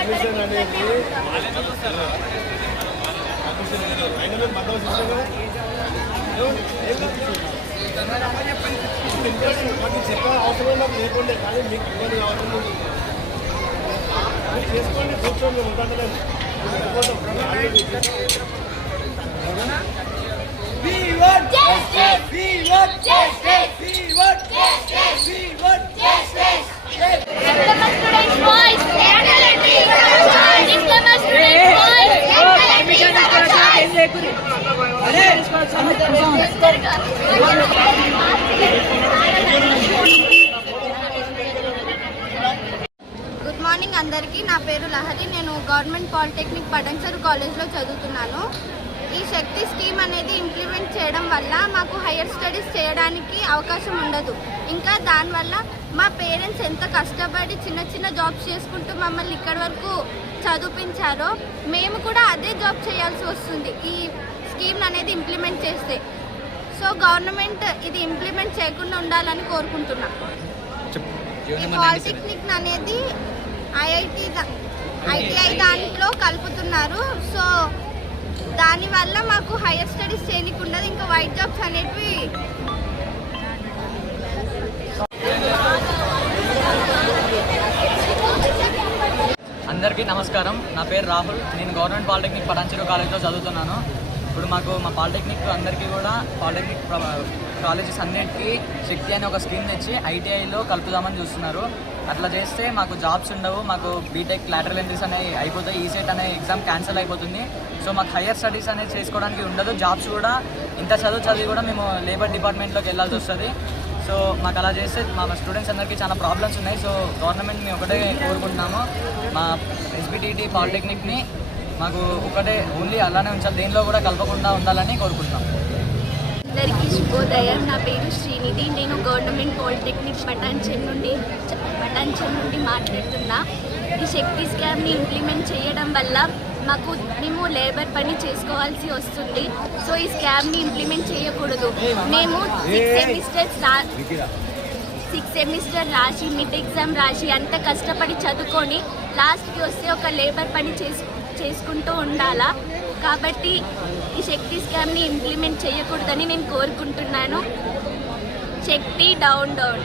Admission అనేది చెప్పే అవసరం నాకు లేకుండే, కానీ మీకు ఇబ్బంది కావాలని చేసుకోండి, కూర్చోండి, ఉంటాను. We want justice. We want justice. We want justice. We want justice. Diploma students voice. Diploma students voice. Good morning అందరికీ. నా పేరు లహరి. నేను గవర్నమెంట్ పాలిటెక్నిక్ పటంచెరు కాలేజ్లో చదువుతున్నాను. ఈ శక్తి స్కీమ్ అనేది ఇంప్లిమెంట్ చేయడం వల్ల మాకు హయ్యర్ స్టడీస్ చేయడానికి అవకాశం ఉండదు. ఇంకా దానివల్ల మా పేరెంట్స్ ఎంత కష్టపడి చిన్న చిన్న జాబ్స్ చేసుకుంటూ మమ్మల్ని ఇక్కడి వరకు చదివించారో మేము కూడా అదే జాబ్ చేయాల్సి వస్తుంది ఈ స్కీమ్ అనేది ఇంప్లిమెంట్ చేస్తే. సో గవర్నమెంట్ ఇది ఇంప్లిమెంట్ చేయకుండా ఉండాలని కోరుకుంటున్నాం. ఈ పాలిటెక్నిక్ అనేది ఐటీఐ దాంట్లో కలుపుతున్నారు. సో దానివల్ల మాకు హైయర్ స్టడీస్ చేయకుండా ఇంకా వైట్ జాబ్స్ అనేవి. అందరికీ నమస్కారం. నా పేరు రాహుల్. నేను గవర్నమెంట్ పాలిటెక్నిక్ పటాన్చెరు కాలేజ్లో చదువుతున్నాను. ఇప్పుడు మాకు మా పాలిటెక్నిక్ అందరికీ కూడా పాలిటెక్నిక్ కాలేజెస్ అన్నిటికీ శక్తి అనే ఒక స్కీమ్ తెచ్చి ఐటీఐలో కలుపుదామని చూస్తున్నారు. అట్లా చేస్తే మాకు జాబ్స్ ఉండవు, మాకు బీటెక్ లాటరల్ ఎంట్రీస్ అనేవి అయిపోతాయి, ఈసెట్ అనే ఎగ్జామ్ క్యాన్సిల్ అయిపోతుంది. సో మాకు హయ్యర్ స్టడీస్ అనేది చేసుకోవడానికి ఉండదు. జాబ్స్ కూడా ఇంత చదివి కూడా మేము లేబర్ డిపార్ట్మెంట్లోకి వెళ్ళాల్సి వస్తుంది. సో మాకు అలా చేస్తే మా స్టూడెంట్స్ అందరికీ చాలా ప్రాబ్లమ్స్ ఉన్నాయి. సో గవర్నమెంట్ మేము ఒకటే కోరుకుంటున్నాము, మా ఎస్బిటిటి పాలిటెక్నిక్ని మాకు ఒకటే ఓన్లీ అలానే ఉంచాలి, దేనిలో కూడా కలపకుండా ఉండాలని కోరుకుంటున్నాం. అందరికీ శుభోదయం. నా పేరు శ్రీనిధి. నేను గవర్నమెంట్ పాలిటెక్నిక్ పటాన్చెరు నుండి మాట్లాడుతున్నా. ఈ శక్తి స్కామ్ని ఇంప్లిమెంట్ చేయడం వల్ల మేము లేబర్ పని చేసుకోవాల్సి వస్తుంది. సో ఈ స్కామ్ని ఇంప్లిమెంట్ చేయకూడదు. మేము 6 సెమిస్టర్ రాసి మిడ్ ఎగ్జామ్ రాసి అంత కష్టపడి చదువుకొని లాస్ట్కి వస్తే ఒక లేబర్ పని చేసుకుంటూ ఉండాలా. కాబట్టి ఈ శక్తి స్కామ్ని ఇంప్లిమెంట్ చేయకూడదని నేను కోరుకుంటున్నాను. శక్తి డౌన్ డౌన్.